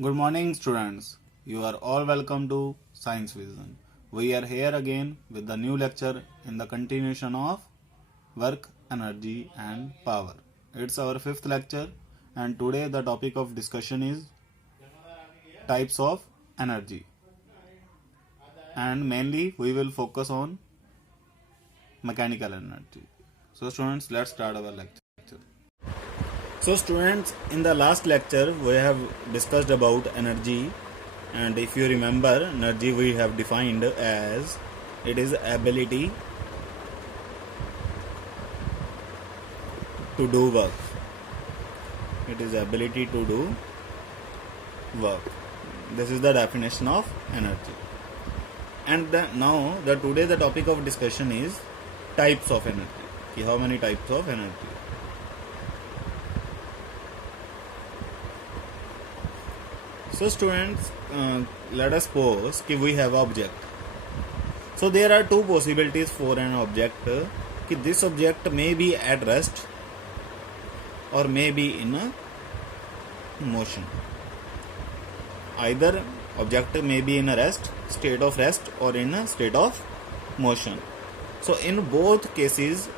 Good morning, students. You are all welcome to Science Vision. We are here again with the new lecture in the continuation of work, energy, and power. It's our fifth lecture, and today the topic of discussion is types of energy. And mainly, we will focus on mechanical energy. So, students, let's start our lecture. So students, in the last lecture we have discussed about energy, and if you remember, energy we have defined as it is ability to do work. It is ability to do work. This is the definition of energy. And now today the topic of discussion is types of energy. How many types of energy? So students, let us suppose कि we have object. So there are two possibilities for an object कि this object may be at rest or may be in a motion. Either object may be in a state of rest or in a state of motion. So in both cases,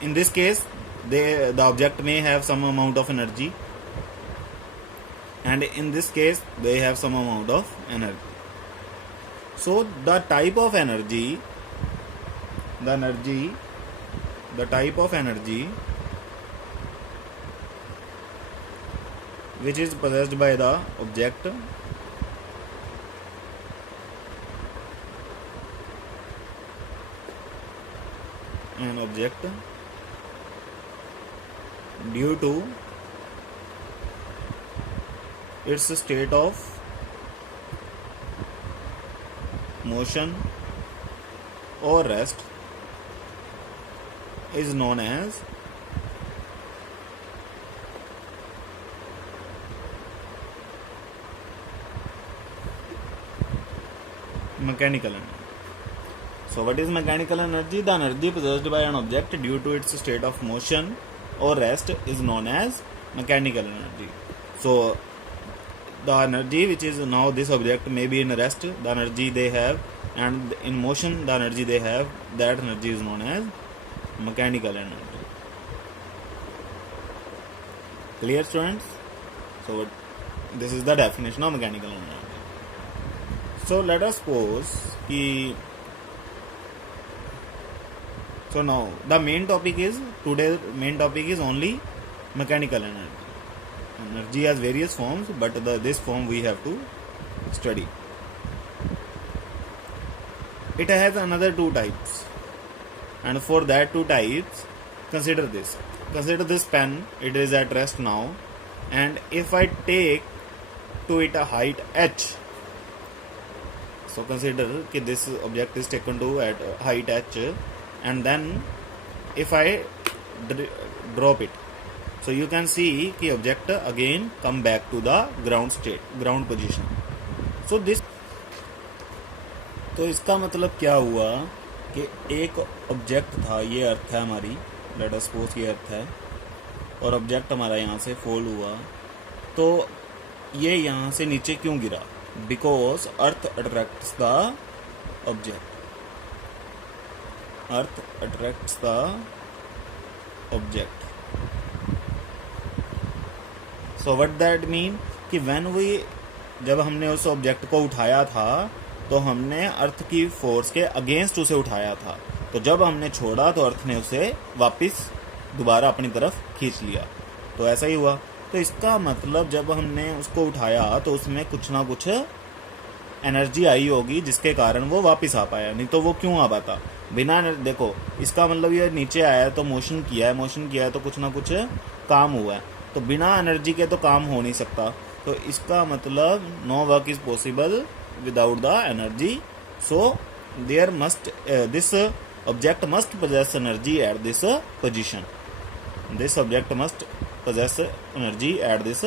in this case, the object may have some amount of energy, and in this case they have some amount of energy. So the type of energy which is possessed by the object due to its state of motion or rest is known as mechanical energy. So what is mechanical energy? The energy possessed by an object due to its state of motion or rest is known as mechanical energy. So the energy which is now this object may be in rest, the energy they have, and in motion the energy they have, that energy is known as mechanical energy. Clear, students? So this is the definition of mechanical energy. So let us suppose कि so now the main topic is only mechanical energy. Energy has various forms, but this form we have to study. It has another two types, and for that two types, consider this pen. It is at rest now, and if I take to it a height h, so consider that this object is taken to at height h, and then if I drop it, so you can see कि object again come back to the ground position. So this, तो इसका मतलब क्या हुआ कि एक object था, ये अर्थ है हमारी, लेट अस सपोज ये अर्थ है, और ऑब्जेक्ट हमारा यहाँ से फॉल हुआ, तो ये यहाँ से नीचे क्यों गिरा? Because earth attracts the object. Earth attracts the object. So what that mean कि जब हमने उस ऑब्जेक्ट को उठाया था तो हमने अर्थ की फोर्स के अगेंस्ट उसे उठाया था, तो जब हमने छोड़ा तो अर्थ ने उसे वापस दोबारा अपनी तरफ खींच लिया. तो ऐसा ही हुआ. तो इसका मतलब जब हमने उसको उठाया तो उसमें कुछ ना कुछ एनर्जी आई होगी जिसके कारण वो वापस आ पाया, नहीं तो वो क्यों आ पाता बिना. देखो इसका मतलब ये नीचे आया तो मोशन किया है तो कुछ ना कुछ काम हुआ है, तो बिना एनर्जी के तो काम हो नहीं सकता. तो इसका मतलब no work is possible without the energy. So there must this object must possess energy at this position. This object must possess energy at this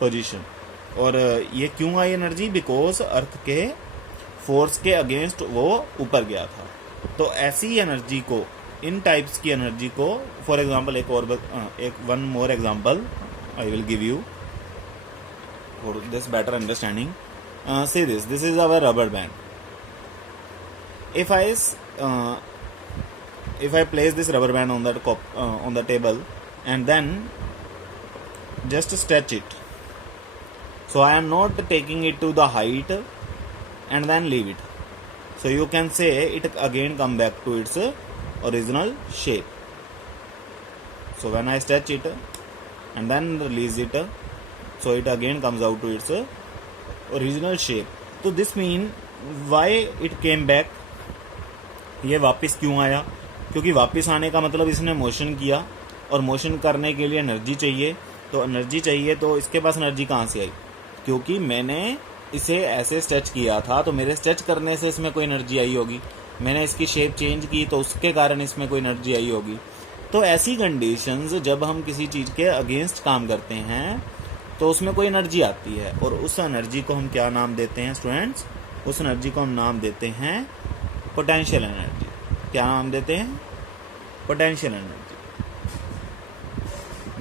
position. और ये क्यों आई एनर्जी? बिकॉज अर्थ के फोर्स के अगेंस्ट वो ऊपर गया था. तो ऐसी एनर्जी को, इन टाइप्स की एनर्जी को, फॉर एग्जांपल एक one more example I will give you. for this better understanding, say this is our rubber band. If I place this rubber band on that on the table and then just stretch it, so I am not taking it to the height and then leave it, so you can say it again come back to its original shape. So when I stretch it and then release it, so it again comes out to its original shape. तो this mean why it came back, ये वापस क्यों आया? क्योंकि वापस आने का मतलब इसने मोशन किया, और मोशन करने के लिए एनर्जी चाहिए, तो एनर्जी चाहिए तो इसके पास एनर्जी कहाँ से आई? क्योंकि मैंने इसे ऐसे स्ट्रेच किया था, तो मेरे स्ट्रेच करने से इसमें कोई एनर्जी आई होगी, मैंने इसकी शेप चेंज की तो उसके कारण इसमें कोई एनर्जी आई होगी। तो ऐसी कंडीशंस जब हम किसी चीज़ के अगेंस्ट काम करते हैं तो उसमें कोई एनर्जी आती है, और उस एनर्जी को हम क्या नाम देते हैं स्टूडेंट्स? उस एनर्जी को हम नाम देते हैं पोटेंशियल एनर्जी। क्या नाम देते हैं? Potential energy.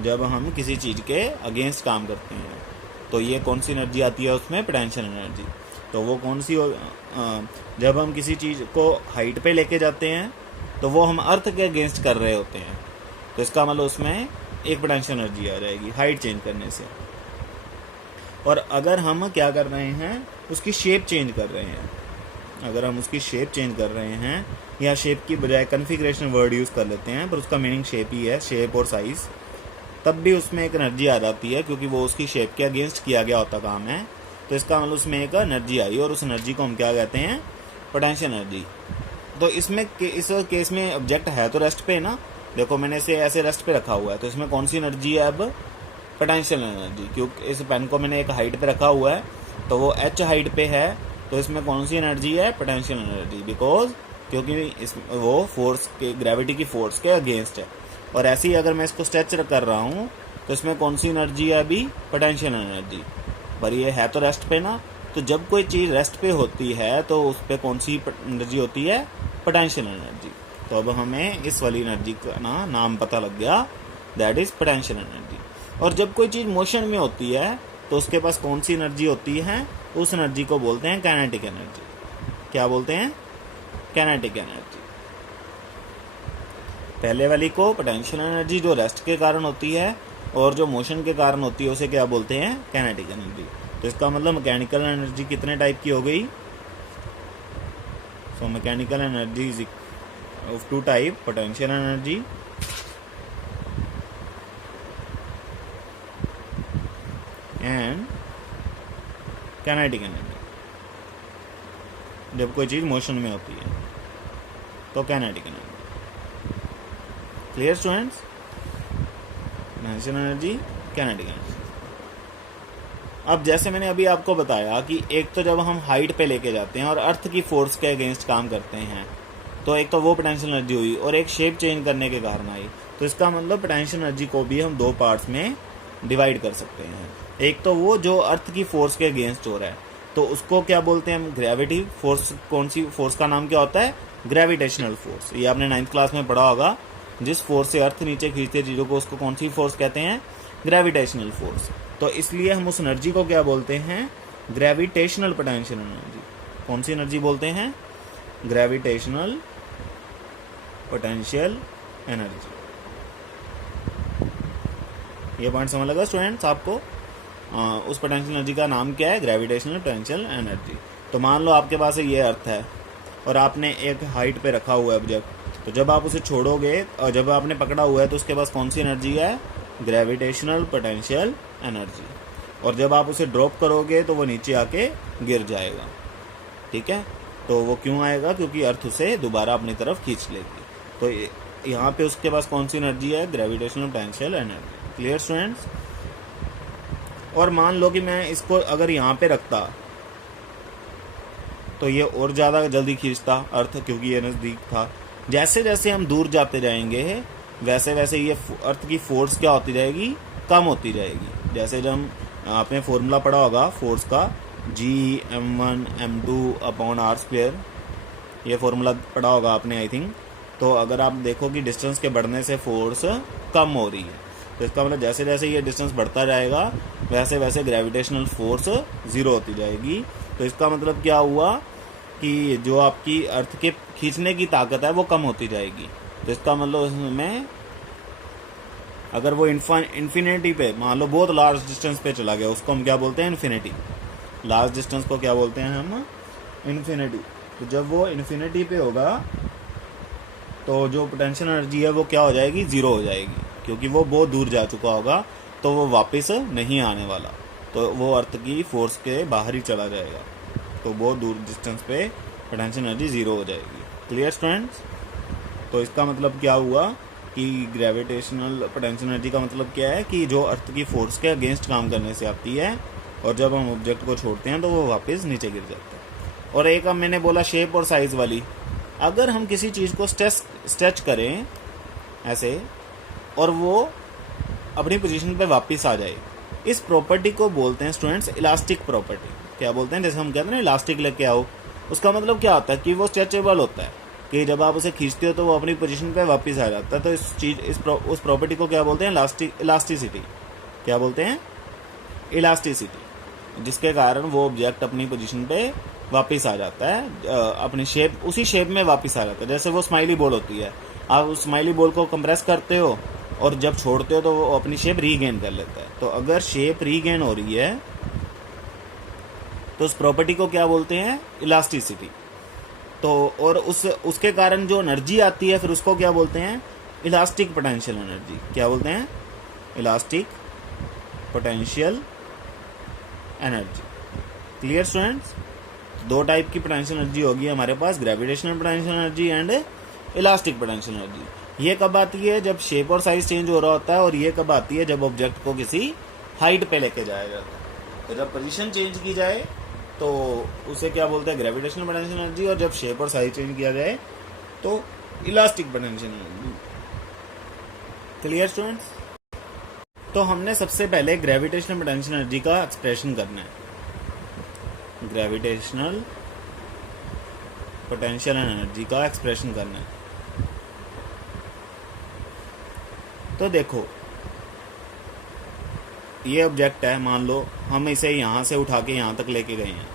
जब हम किसी चीज़ के अगेंस्ट काम करते हैं तो ये कौन सी एनर्जी आती है उसमें? Potential energy. तो वो कौन सी जब हम किसी चीज़ को हाइट पे लेके जाते हैं तो वो हम अर्थ के अगेंस्ट कर रहे होते हैं, तो इसका मतलब उसमें एक पोटेंशियल एनर्जी आ जाएगी हाइट चेंज करने से। और अगर हम क्या कर रहे हैं? उसकी शेप चेंज कर रहे हैं, अगर हम उसकी शेप चेंज कर रहे हैं, या शेप की बजाय कन्फिग्रेशन वर्ड यूज़ कर लेते हैं, पर उसका मीनिंग शेप ही है, शेप और साइज़, तब भी उसमें एक एनर्जी आ जाती है, क्योंकि वो उसकी शेप के अगेंस्ट किया गया होता काम है। तो इसका मतलब उसमें एक एनर्जी आई, और उस एनर्जी को हम क्या कहते हैं? Potential energy. तो इसमें इस केस में ऑब्जेक्ट है तो रेस्ट पे ना, देखो मैंने इसे ऐसे रेस्ट पे रखा हुआ है, तो इसमें कौन सी एनर्जी है? अब पोटेंशियल एनर्जी। क्योंकि इस पेन को मैंने एक हाइट पे रखा हुआ है, तो वो h हाइट पे है, तो इसमें कौन सी एनर्जी है? Potential energy. बिकॉज क्योंकि वो फोर्स के, ग्रेविटी की फोर्स के अगेंस्ट है। और ऐसे ही अगर मैं इसको स्ट्रेच कर रहा हूँ तो इसमें कौन सी एनर्जी है? अभी पोटेंशियल एनर्जी। पर ये है तो रेस्ट पे ना, तो जब कोई चीज़ रेस्ट पे होती है तो उस पर कौन सी एनर्जी होती है? Potential energy. तो अब हमें इस वाली एनर्जी का नाम पता लग गया, दैट इज पोटेंशियल एनर्जी। और जब कोई चीज़ मोशन में होती है तो उसके पास कौन सी एनर्जी होती है? उस एनर्जी को बोलते हैं काइनेटिक एनर्जी। क्या बोलते हैं? Kinetic energy. पहले वाली को पोटेंशियल एनर्जी जो रेस्ट के कारण होती है, और जो मोशन के कारण होती है उसे क्या बोलते हैं? Kinetic energy. तो इसका मतलब मैकेनिकल एनर्जी कितने टाइप की हो गई? So mechanical energy is of two type, potential energy and kinetic energy. जब कोई चीज़ मोशन में होती है तो kinetic energy. Clear students? Potential energy, kinetic energy. अब जैसे मैंने अभी आपको बताया कि एक तो जब हम हाइट पे लेके जाते हैं और अर्थ की फोर्स के अगेंस्ट काम करते हैं, तो एक तो वो पोटेंशियल एनर्जी हुई, और एक शेप चेंज करने के कारण आई। तो इसका मतलब पोटेंशियल एनर्जी को भी हम दो पार्ट्स में डिवाइड कर सकते हैं। एक तो वो जो अर्थ की फोर्स के अगेंस्ट हो रहा है, तो उसको क्या बोलते हैं हम? Gravity force. कौन सी फोर्स का नाम क्या होता है? Gravitational force. ये आपने 9th क्लास में पढ़ा होगा। जिस फोर्स से अर्थ नीचे खींचते चीज़ों को, उसको कौन सी फोर्स कहते हैं? Gravitational force. तो इसलिए हम उस एनर्जी को क्या बोलते हैं? Gravitational potential energy. कौन सी एनर्जी बोलते हैं? Gravitational potential energy. ये पॉइंट समझ लगा स्टूडेंट्स आपको? उस पोटेंशियल एनर्जी का नाम क्या है? Gravitational potential energy. तो मान लो आपके पास ये अर्थ है और आपने एक हाइट पे रखा हुआ है ऑब्जेक्ट, तो जब आप उसे छोड़ोगे और जब आपने पकड़ा हुआ है तो उसके पास कौन सी एनर्जी है? Gravitational potential energy. और जब आप उसे ड्रॉप करोगे तो वो नीचे आके गिर जाएगा। ठीक है? तो वो क्यों आएगा? क्योंकि अर्थ उसे दोबारा अपनी तरफ खींच लेगी। तो यहाँ पे उसके पास कौन सी एनर्जी है? Gravitational potential energy. Clear students? और मान लो कि मैं इसको अगर यहाँ पे रखता तो ये और ज़्यादा जल्दी खींचता अर्थ, क्योंकि ये नज़दीक था। जैसे जैसे हम दूर जाते जाएंगे वैसे वैसे ये अर्थ की फोर्स क्या होती जाएगी? कम होती जाएगी। जैसे जब हम आपने फॉर्मूला पढ़ा होगा फोर्स का, G(m1m2/r²), ये फॉर्मूला पढ़ा होगा आपने आई थिंक। तो अगर आप देखो कि डिस्टेंस के बढ़ने से फोर्स कम हो रही है, तो इसका मतलब जैसे जैसे ये डिस्टेंस बढ़ता जाएगा वैसे वैसे ग्रेविटेशनल फोर्स ज़ीरो होती जाएगी। तो इसका मतलब क्या हुआ कि जो आपकी अर्थ के खींचने की ताकत है वो कम होती जाएगी। तो इसका मतलब उसमें अगर वो इन्फिनिटी पे मान लो बहुत लार्ज डिस्टेंस पे चला गया, उसको हम क्या बोलते हैं? इन्फिनिटी। लार्ज डिस्टेंस को क्या बोलते हैं हम? इन्फिनिटी। तो जब वो इन्फिनिटी पे होगा तो जो पोटेंशियल एनर्जी है वो क्या हो जाएगी? ज़ीरो हो जाएगी, क्योंकि वो बहुत दूर जा चुका होगा, तो वो वापस नहीं आने वाला, तो वो अर्थ की फोर्स के बाहर ही चला जाएगा। तो बहुत दूर डिस्टेंस पे पोटेंशियल एनर्जी ज़ीरो हो जाएगी। Clear students? तो इसका मतलब क्या हुआ कि ग्रेविटेशनल पोटेंशियल एनर्जी का मतलब क्या है कि जो अर्थ की फोर्स के अगेंस्ट काम करने से आती है, और जब हम ऑब्जेक्ट को छोड़ते हैं तो वो वापस नीचे गिर जाता है। और एक अब मैंने बोला शेप और साइज़ वाली, अगर हम किसी चीज़ को स्ट्रेच करें ऐसे और वो अपनी पोजीशन पे वापस आ जाए, इस प्रॉपर्टी को बोलते हैं स्टूडेंट्स इलास्टिक प्रॉपर्टी। क्या बोलते हैं? जैसे हम कहते हैं ना इलास्टिक लेके आओ, उसका मतलब क्या होता है कि वो स्ट्रेचेबल होता है, कि जब आप उसे खींचते हो तो वो अपनी पोजीशन पे वापस आ जाता है। तो उस प्रॉपर्टी को क्या बोलते हैं? इलास्टिसिटी। क्या बोलते हैं? इलास्टिसिटी, जिसके कारण वो ऑब्जेक्ट अपनी पोजीशन पे वापस आ जाता है, अपनी शेप, उसी शेप में वापस आ जाता है। जैसे वो स्माइली बॉल होती है, आप उस स्माइली बॉल को कंप्रेस करते हो और जब छोड़ते हो तो वो अपनी शेप रीगेन कर लेता है। तो अगर शेप रीगेन हो रही है तो उस प्रॉपर्टी को क्या बोलते हैं? इलास्टिसिटी। तो और उसके कारण जो एनर्जी आती है फिर उसको क्या बोलते हैं? Elastic potential energy. क्या बोलते हैं? Elastic potential energy. Clear students? दो टाइप की पोटेंशियल एनर्जी होगी हमारे पास, gravitational potential energy and elastic potential energy. ये कब आती है? जब शेप और साइज चेंज हो रहा होता है, और ये कब आती है? जब ऑब्जेक्ट को किसी हाइट पे लेके जाया जाता है। तो जब पोजीशन चेंज की जाए तो उसे क्या बोलते हैं? Gravitational potential energy. और जब शेप और साइज चेंज किया जाए तो elastic potential energy. Clear students? तो हमने सबसे पहले ग्रेविटेशनल पोटेंशियल एनर्जी का एक्सप्रेशन करना है। ग्रेविटेशनल पोटेंशियल एनर्जी का एक्सप्रेशन करना है। तो देखो, ये ऑब्जेक्ट है, मान लो हम इसे यहाँ से उठा के यहाँ तक लेके गए हैं,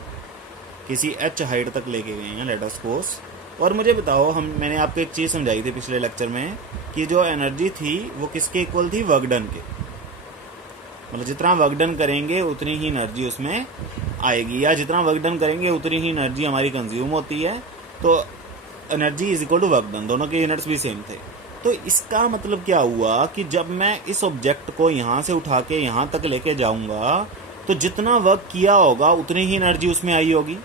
किसी h हाइट तक लेके गए हैं, लेट अस सपोज। और मुझे बताओ, मैंने आपको एक चीज़ समझाई थी पिछले लेक्चर में कि जो एनर्जी थी वो किसके इक्वल थी? वर्क डन के। मतलब जितना वर्क डन करेंगे उतनी ही एनर्जी उसमें आएगी, या जितना वर्क डन करेंगे उतनी ही एनर्जी हमारी कंज्यूम होती है। तो energy is equal to work done, दोनों के यूनिट्स भी सेम थे। तो इसका मतलब क्या हुआ कि जब मैं इस ऑब्जेक्ट को यहाँ से उठा के यहाँ तक लेके जाऊंगा तो जितना वर्क किया होगा उतनी ही एनर्जी उसमें आई होगी।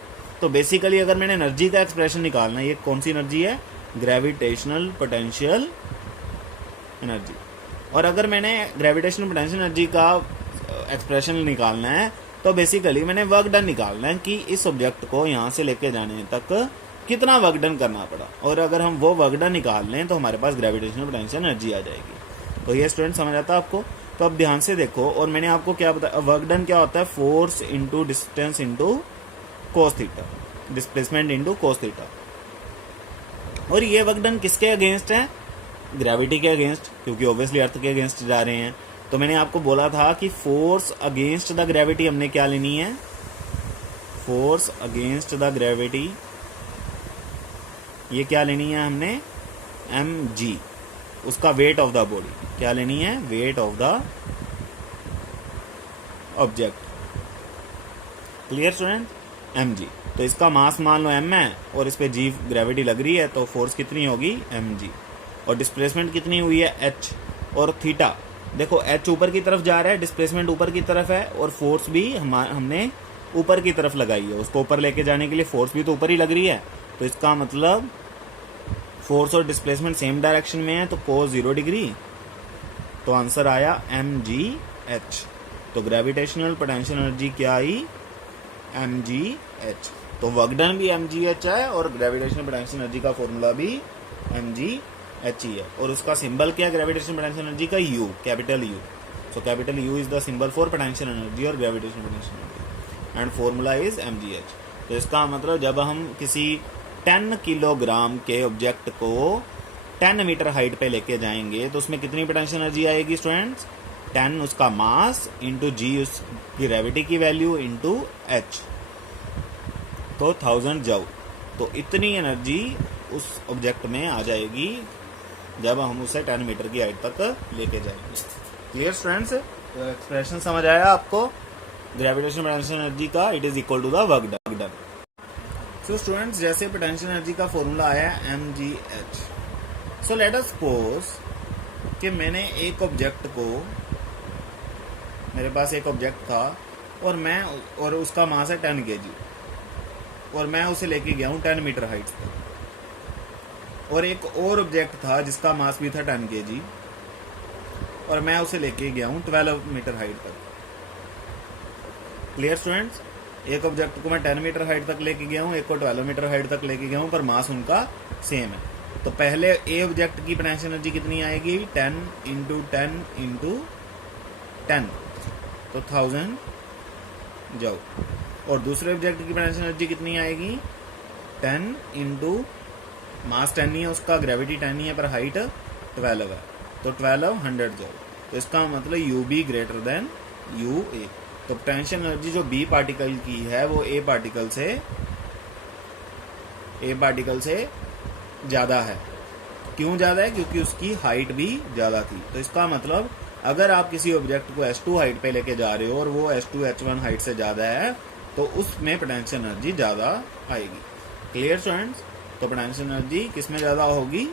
तो बेसिकली अगर मैंने एनर्जी का एक्सप्रेशन निकालना है, ये कौन सी एनर्जी है? Gravitational potential energy. और अगर मैंने ग्रेविटेशनल पोटेंशियल एनर्जी का एक्सप्रेशन निकालना है तो बेसिकली मैंने वर्क डन निकालना है कि इस ऑब्जेक्ट को यहाँ से लेके जाने तक कितना वर्क डन करना पड़ा। और अगर हम वो वर्क डन निकाल लें तो हमारे पास ग्रेविटेशनल पोटेंशियल एनर्जी आ जाएगी। तो ये स्टूडेंट समझ आता है आपको? तो अब ध्यान से देखो, और मैंने आपको क्या बताया, वर्क डन क्या होता है? Force into distance into cos theta, displacement into cos theta. और ये वर्क डन किसके अगेंस्ट है? ग्रेविटी के अगेंस्ट, क्योंकि ऑब्वियसली अर्थ के अगेंस्ट जा रहे हैं। तो मैंने आपको बोला था कि फोर्स अगेंस्ट द ग्रेविटी हमने क्या लेनी है? फोर्स अगेंस्ट द ग्रेविटी, ये क्या लेनी है हमने? mg, उसका वेट ऑफ द बॉडी। क्या लेनी है? Weight of the object. Clear student? mg। तो इसका मास मान लो m है और इस पे g ग्रेविटी लग रही है, तो फोर्स कितनी होगी? mg। और डिस्प्लेसमेंट कितनी हुई है? h। और थीटा, देखो h ऊपर की तरफ जा रहा है, डिस्प्लेसमेंट ऊपर की तरफ है, और फोर्स भी हमने ऊपर की तरफ लगाई है। उसको ऊपर लेके जाने के लिए फोर्स भी तो ऊपर ही लग रही है। तो इसका मतलब फोर्स और डिस्प्लेसमेंट सेम डायरेक्शन में है, तो कोस 0 डिग्री। तो आंसर आया mgh। तो ग्रेविटेशनल पोटेंशियल एनर्जी क्या आई? mgh। तो वर्क डन भी mgh है और ग्रेविटेशनल पोटेंशियल एनर्जी का फॉर्मूला भी mgh ही है। और उसका सिंबल क्या है ग्रेविटेशनल पोटेंशियल एनर्जी का? U, capital U। So capital U is the symbol for potential energy और gravitational potential energy, and formula is mgh। तो इसका मतलब जब हम किसी 10 किलोग्राम के ऑब्जेक्ट को 10 मीटर हाइट पे लेके जाएंगे तो उसमें कितनी पोटेंशियल एनर्जी आएगी स्टूडेंट्स? 10 उसका मास इंटू जी उसकी ग्रेविटी की वैल्यू इंटू एच, तो 1000 जूल। तो इतनी एनर्जी उस ऑब्जेक्ट में आ जाएगी जब हम उसे 10 मीटर की हाइट तक लेके जाएंगे। Clear students? तो एक्सप्रेशन समझ आया आपको ग्रेविटेशनल पोटेंशियल एनर्जी का? It is equal to the work done. So students, जैसे पोटेंशियल एनर्जी का फॉर्मूला आया mgh, so let us suppose कि मैंने एक ऑब्जेक्ट को, मेरे पास एक ऑब्जेक्ट था और उसका मास है 10 kg और मैं उसे लेके गया हूँ 10 मीटर हाइट तक, और एक और ऑब्जेक्ट था जिसका मास भी था 10 kg और मैं उसे लेके गया हूँ 12 मीटर हाइट तक। Clear students? एक ऑब्जेक्ट को मैं 10 मीटर हाइट तक लेके गया हूँ, एक को 12 मीटर हाइट तक लेके गया हूँ, पर मास उनका सेम है। तो पहले ए ऑब्जेक्ट की पोटेंशियल एनर्जी कितनी आएगी? 10 इंटू 10 इंटू 10, तो 1000 जूल। और दूसरे ऑब्जेक्ट की पोटेंशियल एनर्जी कितनी आएगी? 10 इंटू मास 10 ही है उसका, ग्रेविटी 10 ही है, पर हाइट 12 है, तो 1200 जूल। तो इसका मतलब U B greater than U A. तो पोटेंशियल एनर्जी जो बी पार्टिकल की है वो ए पार्टिकल से ज़्यादा है। क्यों ज़्यादा है? क्योंकि उसकी हाइट भी ज़्यादा थी। तो इसका मतलब अगर आप किसी ऑब्जेक्ट को h2 हाइट पे लेके जा रहे हो और वो h2 h1 हाइट से ज़्यादा है तो उसमें पोटेंशियल एनर्जी ज़्यादा आएगी। Clear students? तो पोटेंशियल एनर्जी किस में ज़्यादा होगी?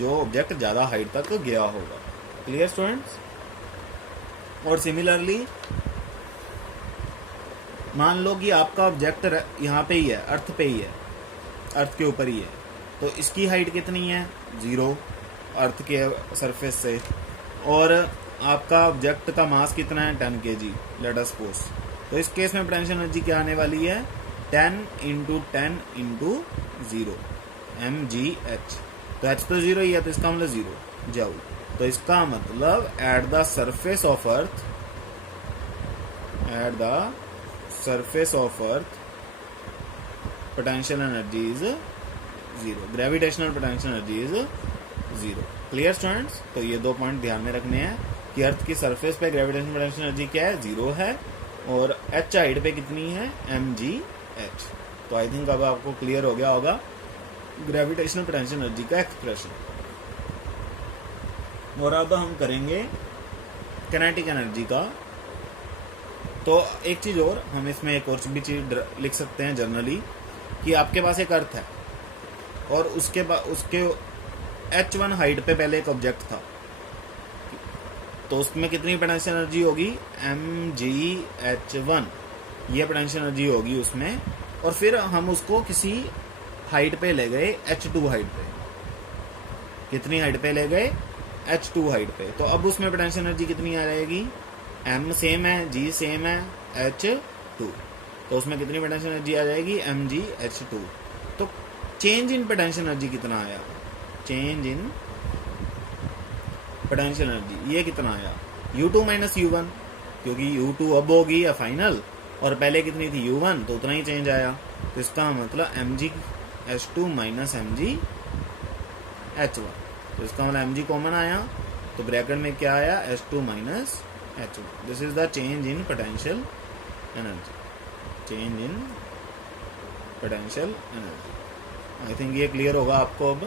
जो ऑब्जेक्ट ज़्यादा हाइट तक गया होगा। Clear students? और सिमिलरली मान लो कि आपका ऑब्जेक्ट यहाँ पे ही है, अर्थ पे ही है, अर्थ के ऊपर ही है, तो इसकी हाइट कितनी है? 0 अर्थ के सरफेस से, और आपका ऑब्जेक्ट का मास कितना है? 10 kg लेट अस सपोज। तो इस केस में पोटेंशियल एनर्जी क्या आने वाली है? 10 इंटू 10 इंटू 0 mgh। तो h तो 0 ही है, तो इसका मतलब 0 जूल। तो इसका मतलब at the surface of earth, potential energy is 0, gravitational potential energy is 0। Clear students? तो ये 2 पॉइंट ध्यान में रखने हैं कि अर्थ की सरफेस पे ग्रेविटेशनल पोटेंशियल एनर्जी क्या है? 0 है, और h हाइट पे कितनी है? mgh। तो आई थिंक अब आपको क्लियर हो गया होगा ग्रेविटेशनल पोटेंशियल एनर्जी का एक्सप्रेशन। और अब हम करेंगे काइनेटिक एनर्जी का। तो एक चीज़ और, हम इसमें एक और भी चीज़ लिख सकते हैं जनरली, कि आपके पास एक अर्थ है और उसके h1 हाइट पे पहले एक ऑब्जेक्ट था, तो उसमें कितनी पोटेंशियल एनर्जी होगी? mgh1, ये पोटेंशियल एनर्जी होगी उसमें। और फिर हम उसको किसी हाइट पे ले गए, h2 हाइट पे। कितनी हाइट पे ले गए? h2 हाइट पे। तो अब उसमें पोटेंशियल एनर्जी कितनी आ जाएगी? m सेम है, g सेम है, h2, तो उसमें कितनी पोटेंशियल एनर्जी आ जाएगी? mgh2। तो चेंज इन पोटेंशियल एनर्जी कितना आया? चेंज इन पोटेंशियल एनर्जी ये कितना आया? u2 माइनस u1, क्योंकि u2 अब होगी या फाइनल, और पहले कितनी थी? u1, तो उतना ही चेंज आया। तो इसका मतलब mgh2 माइनस mgh1, तो इसका मतलब mg कॉमन आया, तो ब्रैकेट में क्या आया? h2 minus h1। This is the change in potential energy, change in potential energy. I think ये क्लियर होगा आपको अब।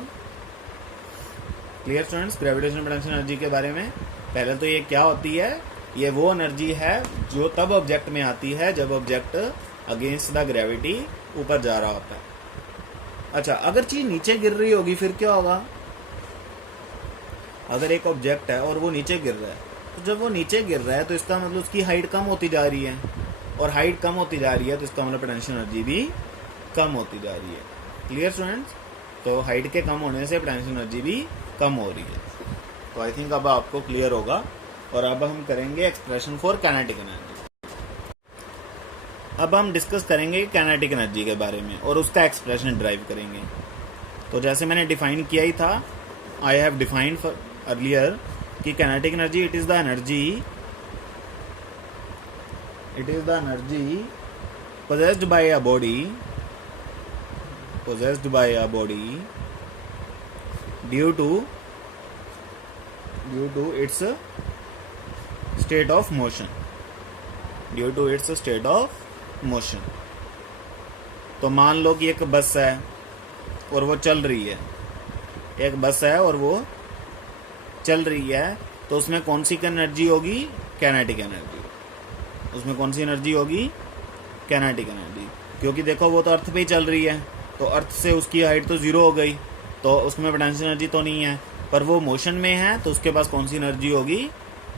Clear students? Gravitational potential energy के बारे में पहले तो ये क्या होती है? ये वो एनर्जी है जो तब ऑब्जेक्ट में आती है जब ऑब्जेक्ट अगेंस्ट द ग्रेविटी ऊपर जा रहा होता है। अच्छा, अगर चीज नीचे गिर रही होगी फिर क्या होगा? अगर एक ऑब्जेक्ट है और वो नीचे गिर रहा है, तो जब वो नीचे गिर रहा है तो इसका मतलब उसकी हाइट कम होती जा रही है, और हाइट कम होती जा रही है तो इसका मतलब पोटेंशियल एनर्जी भी कम होती जा रही है। Clear students? तो हाइट के कम होने से पोटेंशियल एनर्जी भी कम हो रही है। तो आई थिंक अब आपको क्लियर होगा। और अब हम करेंगे एक्सप्रेशन फॉर काइनेटिक एनर्जी। अब हम डिस्कस करेंगे काइनेटिक एनर्जी के बारे में और उसका एक्सप्रेशन ड्राइव करेंगे। तो जैसे मैंने डिफाइन किया ही था, आई हैव डिफाइंड अर्लियर कि kinetic energy it is the energy possessed by a body due to its state of motion, due to its state of motion. तो मान लो कि एक बस है और वो चल रही है, एक बस है और वो चल रही है, तो उसमें कौन सी एनर्जी होगी? Kinetic energy. उसमें कौन सी एनर्जी होगी? Kinetic energy. क्योंकि देखो वो तो अर्थ पे ही चल रही है, तो अर्थ से उसकी हाइट तो 0 हो गई, तो उसमें पोटेंशियल एनर्जी तो नहीं है, पर वो मोशन में है, तो उसके पास कौन सी एनर्जी होगी?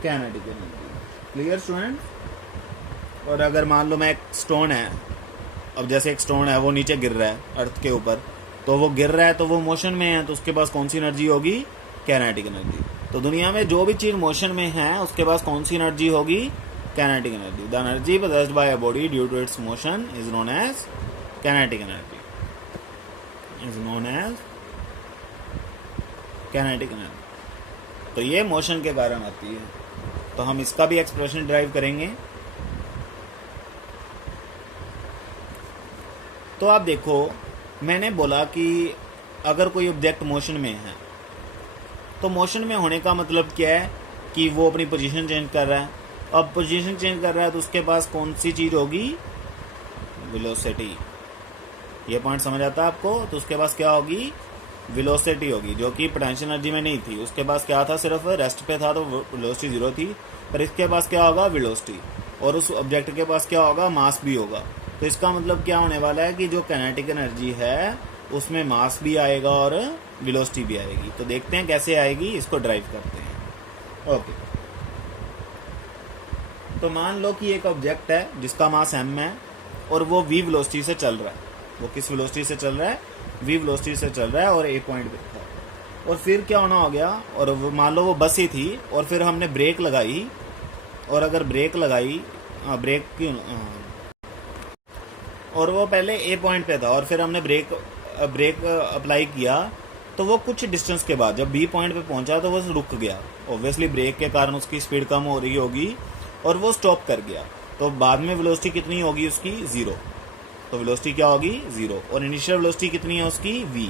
Kinetic energy. Clear student? और अगर मान लो मैं एक स्टोन है, अब जैसे एक स्टोन है वो नीचे गिर रहा है अर्थ के ऊपर, तो वो गिर रहा है तो वो मोशन में है, तो उसके पास कौन सी एनर्जी होगी? Kinetic energy. तो दुनिया में जो भी चीज मोशन में है उसके पास कौन सी एनर्जी होगी? Kinetic energy. The energy possessed by a body due to its motion is known as kinetic energy, is known as kinetic energy. तो ये मोशन के कारण आती है, तो हम इसका भी एक्सप्रेशन ड्राइव करेंगे। तो आप देखो, मैंने बोला कि अगर कोई ऑब्जेक्ट मोशन में है, तो मोशन में होने का मतलब क्या है? कि वो अपनी पोजीशन चेंज कर रहा है। अब पोजीशन चेंज कर रहा है तो उसके पास कौन सी चीज होगी? वेलोसिटी। ये पॉइंट समझ आता है आपको? तो उसके पास क्या होगी? वेलोसिटी होगी, जो कि पोटेंशियल एनर्जी में नहीं थी। उसके पास क्या था? सिर्फ रेस्ट पे था, तो वेलोसिटी 0 थी। पर इसके पास क्या होगा? वेलोसिटी। और उस ऑब्जेक्ट के पास क्या होगा? मास भी होगा। तो इसका मतलब क्या होने वाला है कि जो काइनेटिक एनर्जी है उसमें मास भी आएगा और वेलोसिटी भी आएगी। तो देखते हैं कैसे आएगी, इसको ड्राइव करते हैं। ओके, तो मान लो कि एक ऑब्जेक्ट है जिसका मास m है और वो v वेलोसिटी से चल रहा है। वो किस वेलोसिटी से चल रहा है? v वेलोसिटी से चल रहा है और a पॉइंट पे था। और फिर क्या होना हो गया? और मान लो वो बस ही थी और फिर हमने ब्रेक लगाई, और अगर ब्रेक लगाई, ब्रेक की, और वो पहले ए पॉइंट पे था और फिर हमने ब्रेक अप्लाई किया, तो वो कुछ डिस्टेंस के बाद जब बी पॉइंट पे पहुंचा तो वो रुक गया। ऑब्वियसली ब्रेक के कारण उसकी स्पीड कम हो रही होगी और वो स्टॉप कर गया। तो बाद में वेलोसिटी कितनी होगी उसकी? 0। तो वेलोसिटी क्या होगी? 0। और इनिशियल वेलोसिटी कितनी है उसकी? v।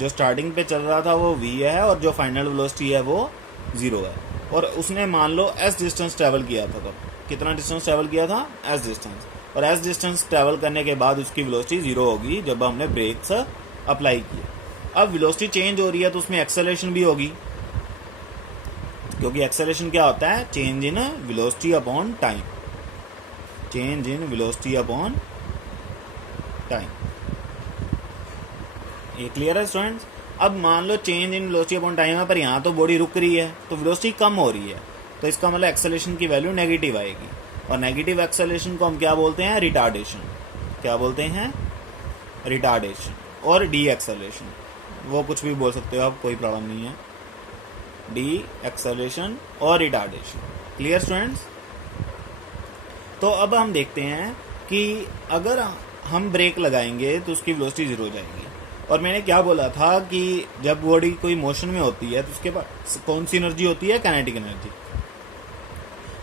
जो स्टार्टिंग पे चल रहा था वो v है और जो फाइनल वेलोसिटी है वो 0 है। और उसने मान लो s डिस्टेंस ट्रेवल किया था। तब कितना डिस्टेंस ट्रेवल किया था? s distance. और s डिस्टेंस ट्रेवल करने के बाद उसकी वेलोसिटी 0 होगी जब हमने ब्रेक्स अप्लाई किए। अब वेलोसिटी चेंज हो रही है तो उसमें एक्सेलरेशन भी होगी, क्योंकि एक्सेलरेशन क्या होता है? Change in velocity upon time. Change in velocity upon time. ये क्लियर है स्टूडेंट्स? अब मान लो change in velocity upon time है, पर यहाँ तो बॉडी रुक रही है तो वेलोसिटी कम हो रही है, तो इसका मतलब एक्सेलरेशन की वैल्यू नेगेटिव आएगी। और नेगेटिव एक्सेलरेशन को हम क्या बोलते हैं? रिटार्डेशन। क्या बोलते हैं? रिटार्डेशन। और डी एक्सेलरेशन, वो कुछ भी बोल सकते हो आप, कोई प्रॉब्लम नहीं है। डी एक्सेलरेशन और रिटार्डेशन। Clear students? तो अब हम देखते हैं कि अगर हम ब्रेक लगाएंगे तो उसकी वेलोसिटी 0 हो जाएगी। और मैंने क्या बोला था कि जब बॉडी कोई मोशन में होती है तो उसके पास कौन सी एनर्जी होती है? Kinetic energy.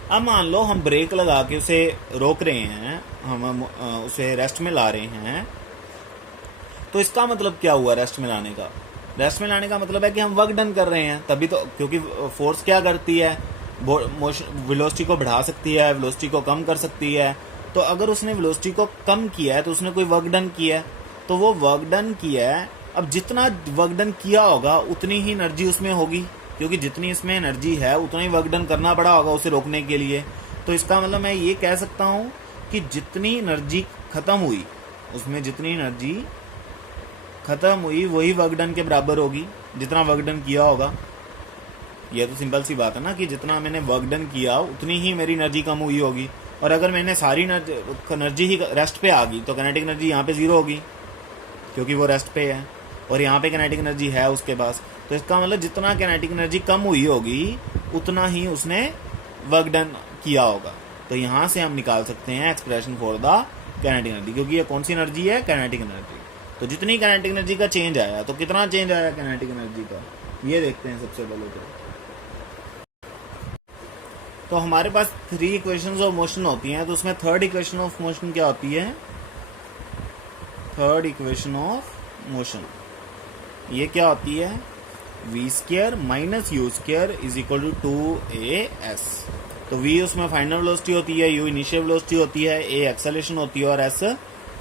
अब मान लो हम ब्रेक लगा के उसे रोक रहे हैं, हम उसे रेस्ट में ला रहे हैं, तो इसका मतलब क्या हुआ? रेस्ट में लाने का, रेस्ट में लाने का मतलब है कि हम वर्क डन कर रहे हैं। तभी तो, क्योंकि फोर्स क्या करती है? वेलोसिटी को बढ़ा सकती है, वेलोसिटी को कम कर सकती है। तो अगर उसने वेलोसिटी को कम किया है तो उसने कोई वर्क डन किया है, तो वो वर्क डन किया है। अब जितना वर्क डन किया होगा उतनी ही एनर्जी उसमें होगी, क्योंकि जितनी इसमें एनर्जी है उतना ही वर्क डन करना पड़ा होगा उसे रोकने के लिए। तो इसका मतलब मैं ये कह सकता हूँ कि जितनी एनर्जी खत्म हुई, उसमें जितनी एनर्जी खत्म हुई वही वर्क डन के बराबर होगी जितना वर्क डन किया होगा। यह तो सिंपल सी बात है ना कि जितना मैंने वर्क डन किया उतनी ही मेरी एनर्जी कम हुई होगी। और अगर मैंने सारी एनर्जी ही रेस्ट पे आ गई तो काइनेटिक एनर्जी यहाँ पे 0 होगी, क्योंकि वो रेस्ट पे है और यहाँ पे काइनेटिक एनर्जी है उसके पास। तो इसका मतलब जितना काइनेटिक एनर्जी कम हुई होगी उतना ही उसने वर्क डन किया होगा। तो यहाँ से हम निकाल सकते हैं expression for the kinetic energy, क्योंकि ये कौन सी एनर्जी है? Kinetic energy. तो जितनी काइनेटिक एनर्जी का चेंज आया, तो कितना चेंज आया काइनेटिक एनर्जी का, ये देखते हैं सबसे पहले। तो हमारे पास 3 इक्वेशंस ऑफ मोशन होती हैं, तो उसमें थर्ड इक्वेशन ऑफ मोशन क्या होती है? थर्ड इक्वेशन ऑफ मोशन ये क्या होती है? v² - u² = 2as। तो v उसमें फाइनल वेलोसिटी होती है, u इनिशियल वेलोसिटी होती है, a एक्सेलरेशन होती है और s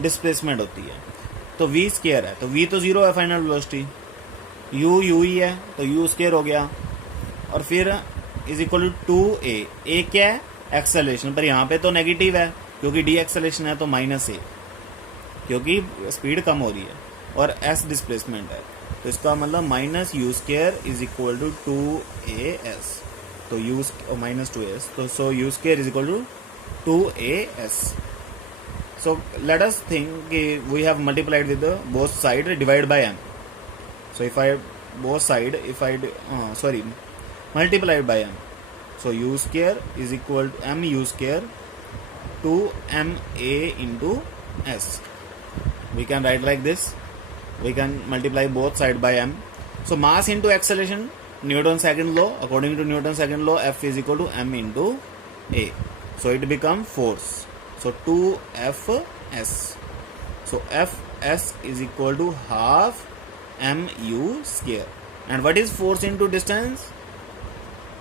डिस्प्लेसमेंट होती है। तो v स्क्वायर है, तो v तो 0 है फाइनल वेलोसिटी, u ही है तो u स्क्वायर हो गया, और फिर इज इक्वल टू a क्या है एक्सेलरेशन, पर यहाँ पे तो नेगेटिव है क्योंकि डी एक्सेलरेशन है, तो माइनस a क्योंकि स्पीड कम हो रही है, और s डिस्प्लेसमेंट है, तो इसका मतलब minus u square is equal to 2as, तो u माइनस 2s, तो so u square is equal to 2as। So let us think we have multiplied with the both side divided by m. So if I both side multiplied by m, so u square is equal to mu square to ma into s. We can write like this. We can multiply both side by m. So mass into acceleration, Newton's second law. According to Newton's second law, F is equal to m into a. So it becomes force. So 2Fs. So Fs is equal to half mu square. And what is force into distance?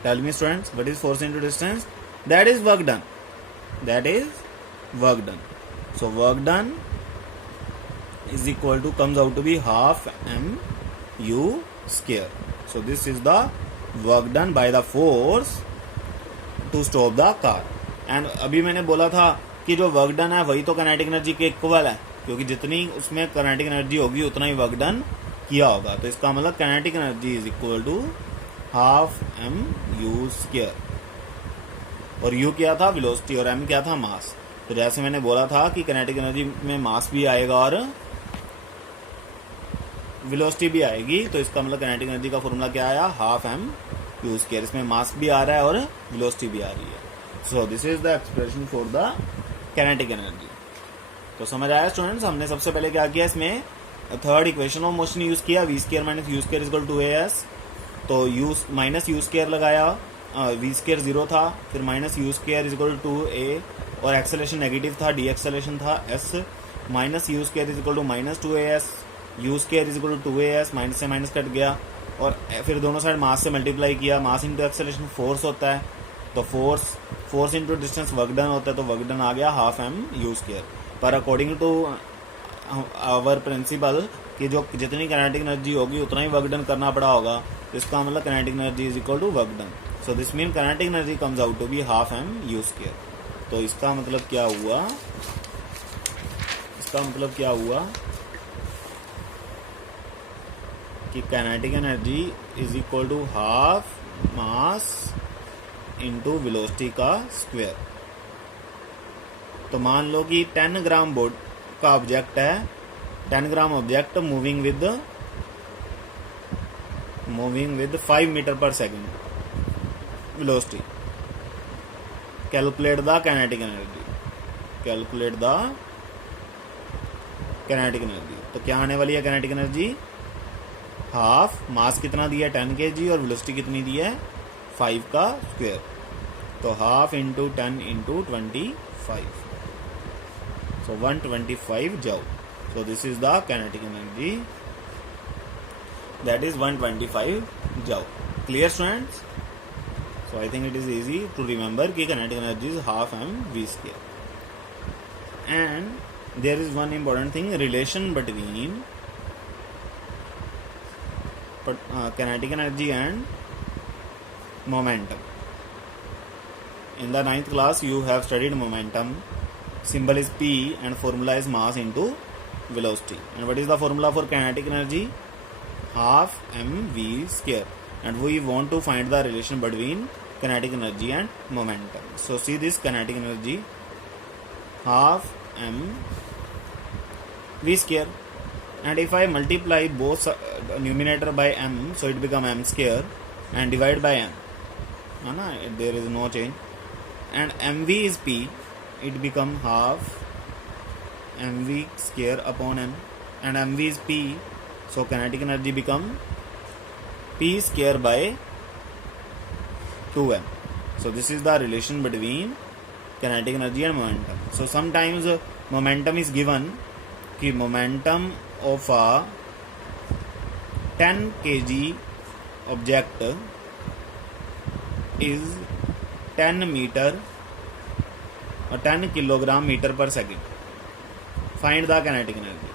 Tell me students, what is force into distance? That is work done. That is work done. So work done is equal to, comes out to be half mu square. So this is the work done by the force to stop the car. And अभी मैंने बोला था कि जो work done है वही तो kinetic energy के इक्वल है, क्योंकि जितनी उसमें काइनेटिक एनर्जी होगी उतना ही वर्क डन किया होगा, तो इसका मतलब kinetic energy is equal to half mu square, और u क्या था वेलोसिटी और m क्या था मास। तो जैसे मैंने बोला था कि काइनेटिक एनर्जी में मास भी आएगा और वेलोसिटी भी आएगी, तो इसका मतलब काइनेटिक एनर्जी का फॉर्मूला क्या आया, हाफ mu स्क्वायर। इसमें मास भी आ रहा है और वेलोसिटी भी आ रही है। So this is the expression for the kinetic energy. तो समझ आया स्टूडेंट्स, हमने सबसे पहले क्या किया, इसमें third equation of motion use किया, v square minus u square equal to as। तो u माइनस यू स्क्वायर लगाया, v स्क्वायर 0 था, फिर minus u square equal to a, और एक्सेलरेशन नेगेटिव था, डी एक्सेलरेशन था s, minus u square equal to minus 2as, u square equal to 2as, minus से minus cut गया, और फिर दोनों साइड मास से मल्टीप्लाई किया, मास इंटू एक्सेलरेशन फोर्स होता है, तो force into distance work done होता है, तो वर्क डन आ गया हाफ mu स्क्वायर। पर अकॉर्डिंग टू आवर प्रिंसिपल कि जो जितनी काइनेटिक एनर्जी होगी उतना ही वर्क डन करना पड़ा होगा, तो इसका मतलब kinetic energy is equal to work done. So this mean kinetic energy comes out to be half mu square. तो इसका मतलब क्या हुआ, कि kinetic energy is equal to half mass into velocity का स्क्वायर। तो मान लो कि 10 ग्राम बोर्ड का ऑब्जेक्ट है, 10 ग्राम ऑब्जेक्ट मूविंग विद 5 मीटर पर second velocity. Calculate the kinetic energy. तो क्या आने वाली है काइनेटिक एनर्जी, हाफ मास कितना दिया 10 kg और वेलोसिटी कितनी दी है 5 का स्क्वायर, तो half into 10 into 25, so 125 joule. So this is the kinetic energy, that is 125 joule. Clear students? So I think it is easy to remember कि kinetic energy is half mv square. And there is one important thing, relation between kinetic energy and momentum. In the 9th class you have studied momentum, symbol is p and formula is mass into velocity. And what is the formula for kinetic energy, half mv square, and we want to find the relation between kinetic energy and momentum. So see this kinetic energy, half mv square, and if I multiply both numerator by m, so it become m square, and divide by m, there is no change, and mv is p, it become half mv square upon m, and mv is p, so kinetic energy become p square by 2m. So this is the relation between kinetic energy and momentum. So sometimes momentum is given कि momentum of a 10 kg object is 10 metre or 10 kilogram meter per second. Find the kinetic energy.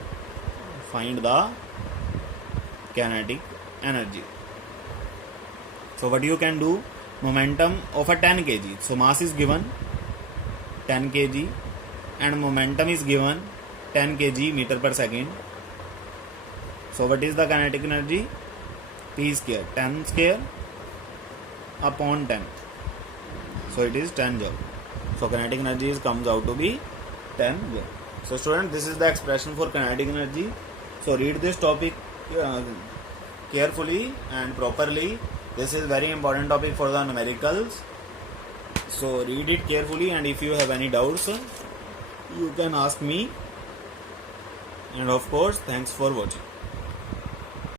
Find the kinetic energy. So what you can do? Momentum of a 10 kg. So mass is given 10 kg and momentum is given 10 kg meter per second. So what is the kinetic energy? P square, 10 square upon 10. So it is 10 joule. So kinetic energy comes out to be 10 joule. So student, this is the expression for kinetic energy. So read this topic carefully and properly. This is very important topic for the numericals. So read it carefully, and if you have any doubts, you can ask me. And of course, thanks for watching.